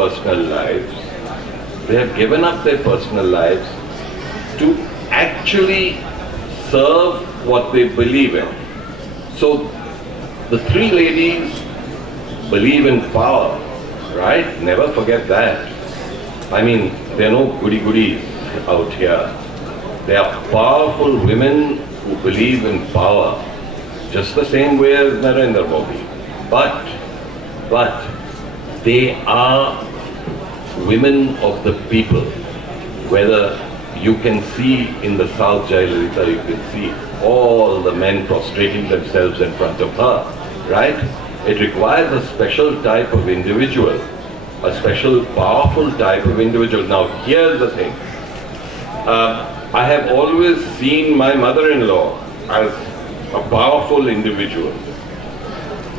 personal lives. They have given up their personal lives to actually serve what they believe in. So the three ladies believe in power, right? Never forget that. I mean, there are no goody-goodies out here. They are powerful women who believe in power, just the same way as Narendra Modi. But they are women of the people. Whether you can see in the South JaiIor, you can see all the men prostrating themselves in front of her, right? It requires a special type of individual, a special powerful type of individual. Now here's the thing. I have always seen my mother-in-law as a powerful individual,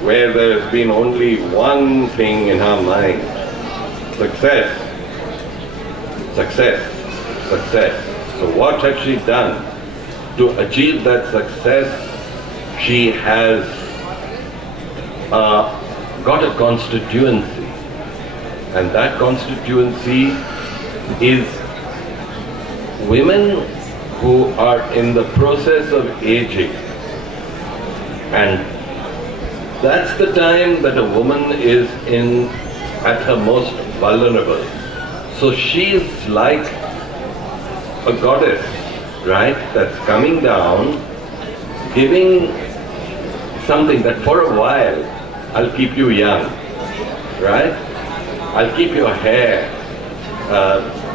where there has been only one thing in her mind: success, success, success. So what has she done to achieve that success? She has got a constituency, and that constituency is women who are in the process of aging. And that's the time that a woman is at her most vulnerable. So she's like a goddess, right? That's coming down, giving something that for a while, I'll keep you young, right? I'll keep your hair.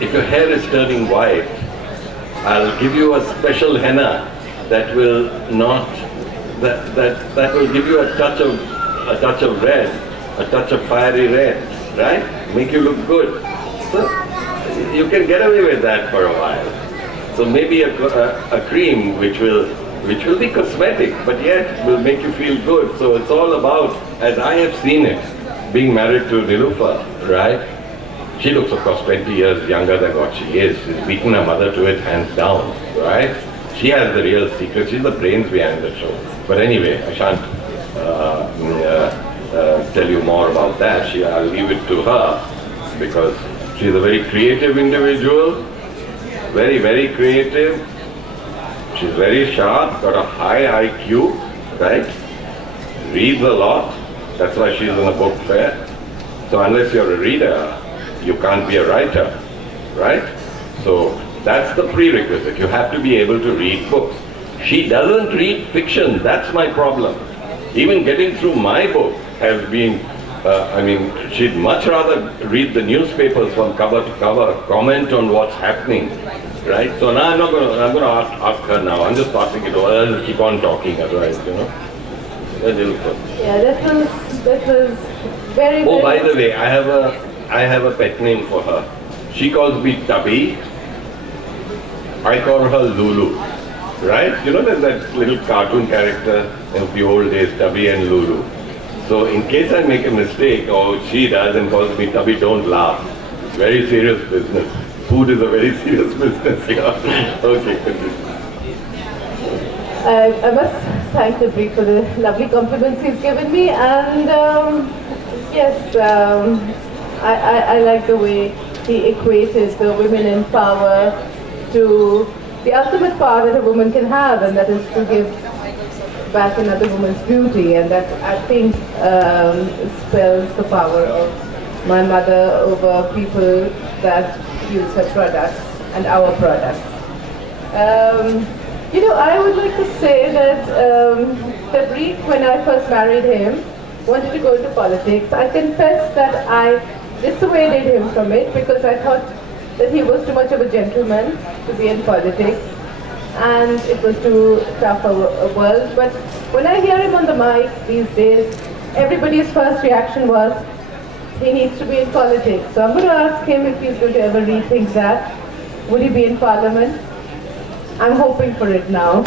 If your hair is turning white, I'll give you a special henna that will not, that will give you a touch of red, a touch of fiery red, right? Make you look good. So you can get away with that for a while. So maybe a cream which will be cosmetic, but yet will make you feel good. So it's all about, as I have seen it, being married to Nelofar, right? She looks, of course, 20 years younger than what she is. She's beaten her mother to it, hands down, right? She has the real secret. She's the brains behind the show. But anyway, I shan't tell you more about that. I'll leave it to her, because she's a very creative individual, very, very creative. She's very sharp, got a high IQ, right? Reads a lot. That's why she's in a book fair. So unless you're a reader, you can't be a writer, right? So that's the prerequisite. You have to be able to read books. She doesn't read fiction. That's my problem. Even getting through my book has been, she'd much rather read the newspapers from cover to cover, comment on what's happening, right? So now I'm going to ask her now. I'm just passing it over. I'll keep on talking otherwise, you know. Yeah, that was very, Oh, by the way, I have a pet name for her. She calls me Tabrik. I call her Lulu, right? You know, there's that little cartoon character in the old days, Tabby and Lulu. So in case I make a mistake, or she does and calls me Tabby, don't laugh. It's very serious business. Food is a very serious business. Yeah. Okay, continue. I must thank Tabrik for the lovely compliments he's given me, and yes, I like the way he equated the women in power to the ultimate power that a woman can have, and that is to give back another woman's beauty, and that I think spells the power of my mother over people that use her products and our products. You know, I would like to say that Tabrik, when I first married him, wanted to go into politics. I confess that I dissuaded him from it because I thought that he was too much of a gentleman to be in politics, and it was too tough a world. But when I hear him on the mic these days, everybody's first reaction was, he needs to be in politics. So I'm going to ask him if he's going to ever rethink that. Would he be in Parliament? I'm hoping for it now.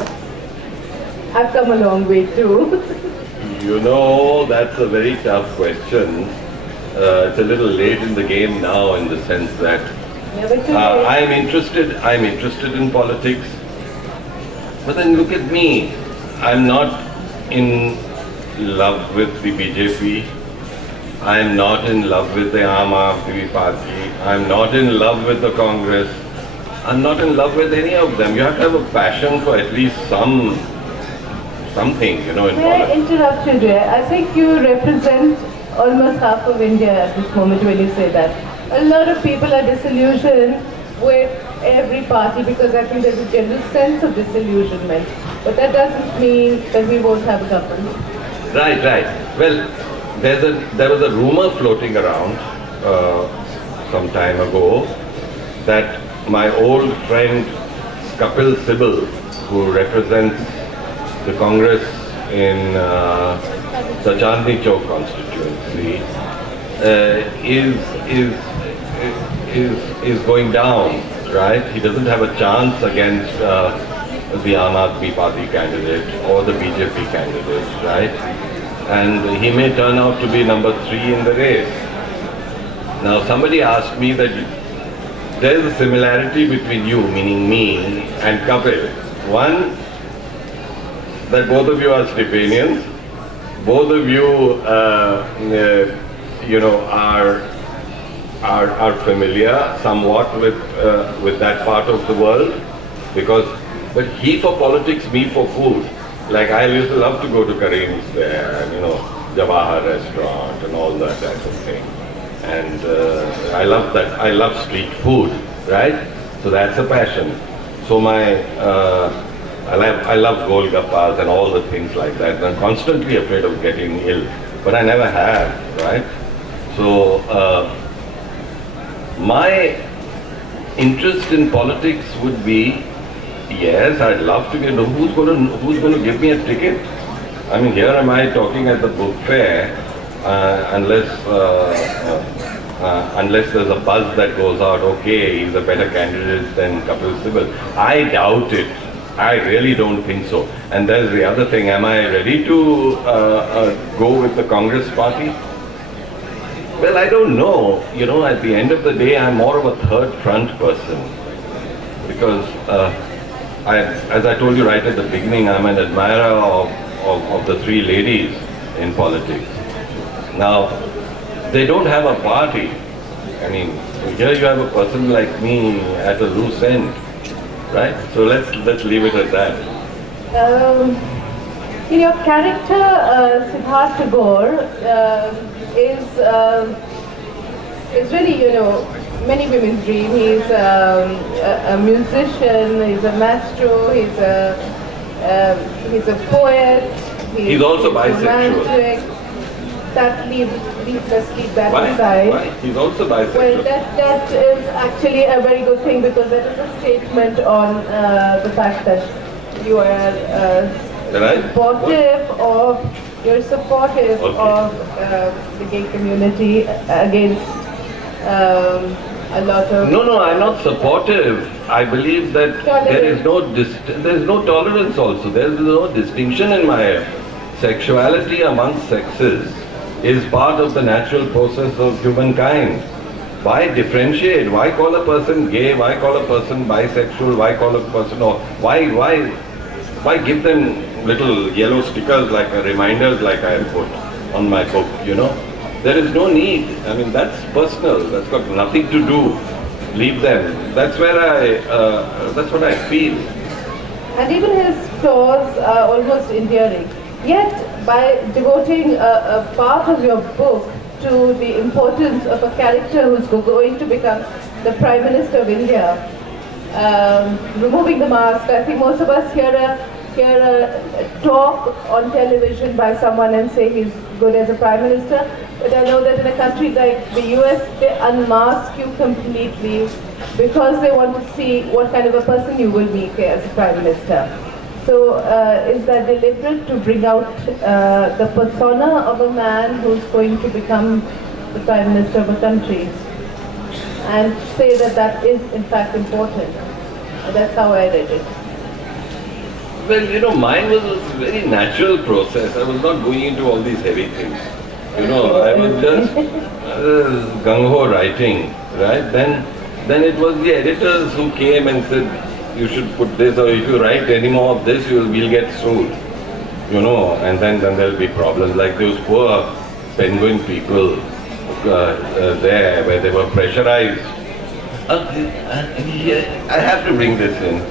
I've come a long way too. You know, that's a very tough question. It's a little late in the game now, in the sense that I'm interested in politics. But then look at me. I'm not in love with the BJP. I'm not in love with the Aam Aadmi Party. I'm not in love with the Congress. I'm not in love with any of them. You have to have a passion for at least something, in May I politics. interrupt you there? I think you represent almost half of India at this moment when you say that. A lot of people are disillusioned with every party because I think there's a general sense of disillusionment. But that doesn't mean that we won't have a government. Right, right. Well, there was a rumor floating around some time ago that my old friend Kapil Sibal, who represents the Congress in the Chandni Chowk constituency, is going down, right? He doesn't have a chance against the Aam Aadmi Party candidate or the BJP candidate, right? And he may turn out to be number 3 in the race. Now somebody asked me that there is a similarity between you, meaning me, and Kapil. One, that both of you are Stepanians, both of you, are familiar somewhat with that part of the world, but he for politics, me for food. Like I used to love to go to Kareem's there, and Jawahar restaurant and all that type of thing. And I love that. I love street food, right? So that's a passion. So I love golgappas and all the things like that. And I'm constantly afraid of getting ill, but I never have, right? So my interest in politics would be, yes, I'd love to get. Who's going to give me a ticket? I mean, here am I talking at the book fair, unless there's a buzz that goes out. Okay, he's a better candidate than Kapil Sibal. I doubt it. I really don't think so. And there's the other thing. Am I ready to go with the Congress party? Well, I don't know. At the end of the day, I'm more of a third front person because. As I told you right at the beginning, I'm an admirer of the 3 ladies in politics. Now, they don't have a party. I mean, here you have a person like me at a loose end, right? So let's leave it at that. In your character, Siddharth Tagore is really, many women's dream. He's a musician, he's a maestro, he's a poet, He's also bisexual. romantic. Let's leave that Why? aside. Why? He's also bisexual. Well, that is actually a very good thing because that is a statement on the fact that you are supportive of the gay community against a lot of... No, I'm not supportive. I believe that there is no tolerance also. There is no distinction in my sexuality amongst sexes is part of the natural process of humankind. Why differentiate? Why call a person gay? Why call a person bisexual? Why call a person... Why give them little yellow stickers like reminders like I have put on my book, There is no need. I mean, that's personal. That's got nothing to do. Leave them. That's what I feel. And even his flaws are almost endearing. Yet, by devoting a part of your book to the importance of a character who's going to become the Prime Minister of India, removing the mask, I think most of us hear a talk on television by someone and say he's good as a Prime Minister. But I know that in a country like the US, they unmask you completely because they want to see what kind of a person you will be as a Prime Minister. So is that deliberate to bring out the persona of a man who's going to become the Prime Minister of a country and say that is in fact important? That's how I read it. Well, mine was a very natural process. I was not going into all these heavy things. I was just gung-ho writing, right? Then it was the editors who came and said, you should put this, or if you write any more of this, we'll get sued. And then there'll be problems like those poor Penguin people there, where they were pressurized. I have to bring this in.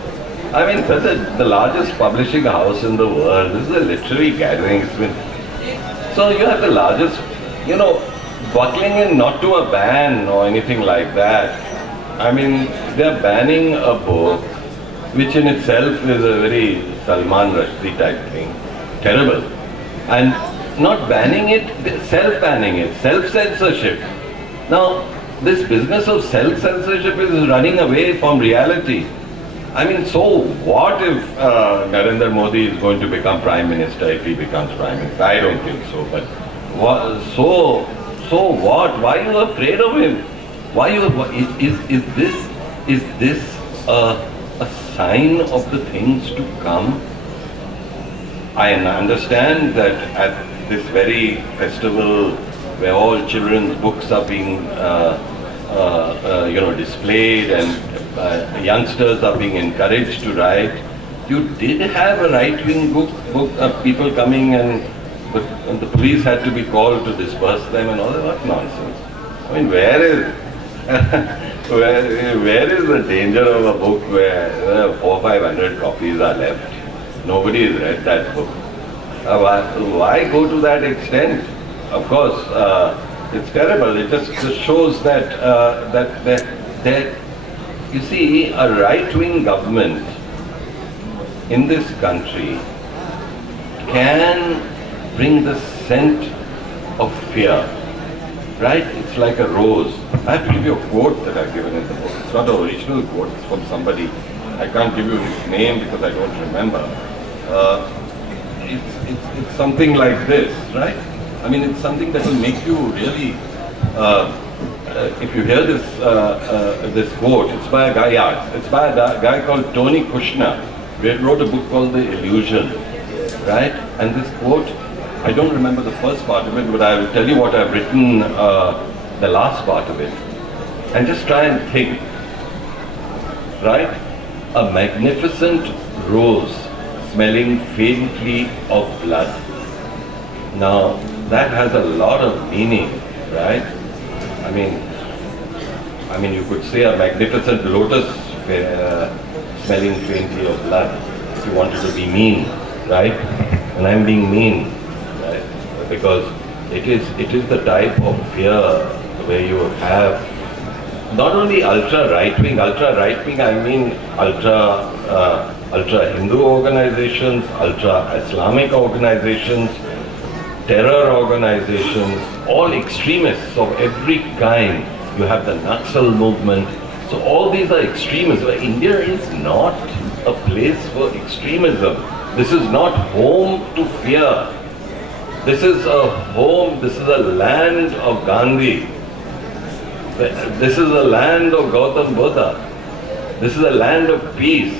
I mean, the largest publishing house in the world. This is a literary gathering. So you have the largest, buckling in not to a ban or anything like that. I mean, they're banning a book, which in itself is a very Salman Rushdie type thing. Terrible. And not banning it, self-banning it, self-censorship. Now, this business of self-censorship is running away from reality. I mean, so what if Narendra Modi is going to become Prime Minister if he becomes Prime Minister? I don't think so. But so what? Why are you afraid of him? Is this a sign of the things to come? I understand that at this very festival where all children's books are being displayed and youngsters are being encouraged to write, you did have a right-wing book of people coming and the police had to be called to disperse them and all that. What nonsense. I mean, where is the danger of a book where 400 or 500 copies are left? Nobody has read that book. Why go to that extent? Of course, it's terrible. It just shows that you see, a right-wing government in this country can bring the scent of fear. Right? It's like a rose. I have to give you a quote that I've given in the book. It's not an original quote, it's from somebody. I can't give you his name because I don't remember. It's something like this, right? I mean, it's something that will make you really, if you hear this quote, it's by a guy called Tony Kushner. He wrote a book called The Illusion, right? And this quote, I don't remember the first part of it, but I will tell you what I've written, the last part of it. And just try and think, right? A magnificent rose smelling faintly of blood. Now, that has a lot of meaning, right? I mean, you could say a magnificent lotus smelling faintly of blood, if you wanted to be mean, right? And I'm being mean, right? Because it is the type of fear where you have not only ultra right wing, I mean ultra Hindu organizations, ultra Islamic organizations, terror organizations, all extremists of every kind. You have the Naxal movement. So all these are extremism. India is not a place for extremism. This is not home to fear. This is a home, this is a land of Gandhi. This is a land of Gautam Buddha. This is a land of peace.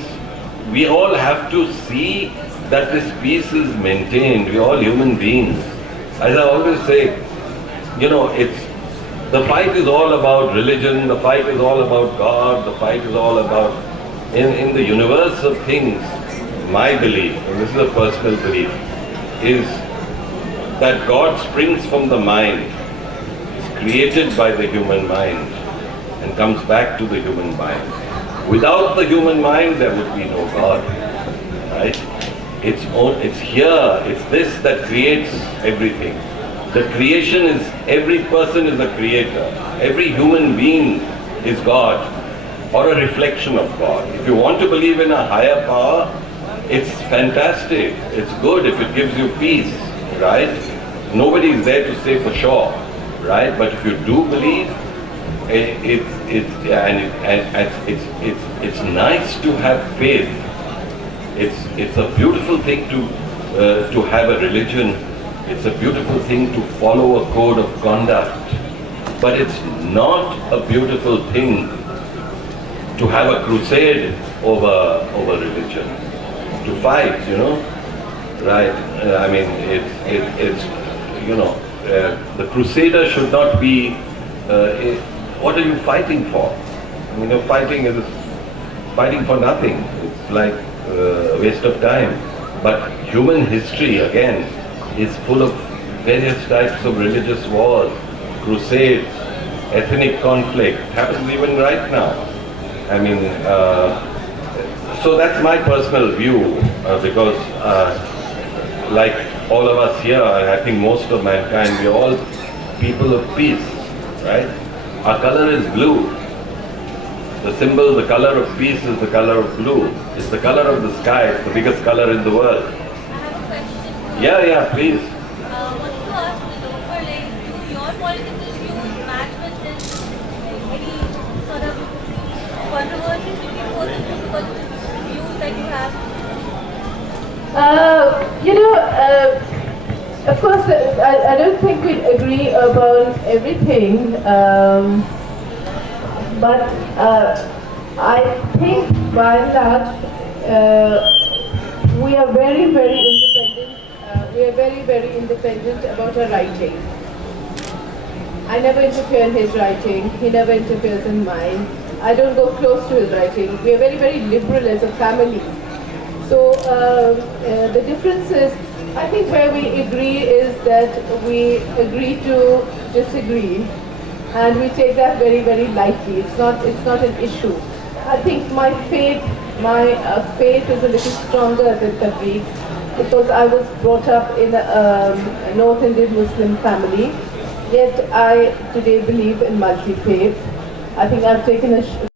We all have to see that this peace is maintained. We're all human beings. As I always say, the fight is all about religion, the fight is all about God, the fight is all about, in the universe of things, my belief, and this is a personal belief, is that God springs from the mind, is created by the human mind, and comes back to the human mind. Without the human mind, there would be no God, right? It's here, it's this that creates everything. The creation is, every person is a creator. Every human being is God, or a reflection of God. If you want to believe in a higher power, it's fantastic, it's good if it gives you peace, right? Nobody is there to say for sure, right? But if you do believe, it's nice to have faith. It's a beautiful thing to have a religion. It's a beautiful thing to follow a code of conduct. But it's not a beautiful thing to have a crusade over religion, to fight, right? The crusader should not be. What are you fighting for? You're fighting for nothing. It's like a waste of time. But human history, again, is full of various types of religious wars, crusades, ethnic conflict, happens even right now. I mean, so that's my personal view, because like all of us here, and I think most of mankind, we're all people of peace, right? Our color is blue. The symbol, the color of peace is the color of blue. It's the color of the sky. It's the biggest color in the world. I have a question. Yeah, please. Wanted to ask Nelofar, like, do your political views match with this? Any sort of controversies between both of you because of the views that you have? Of course, I don't think we agree about everything, but I think by and large we are very, very independent. We are very, very independent about our writing. I never interfere in his writing. He never interferes in mine. I don't go close to his writing. We are very, very liberal as a family. So the difference is, I think where we agree is that we agree to disagree, and we take that very, very lightly. It's not an issue. I think my faith is a little stronger than Tabrik, because I was brought up in a North Indian Muslim family. Yet I today believe in multi-faith. I think I've taken a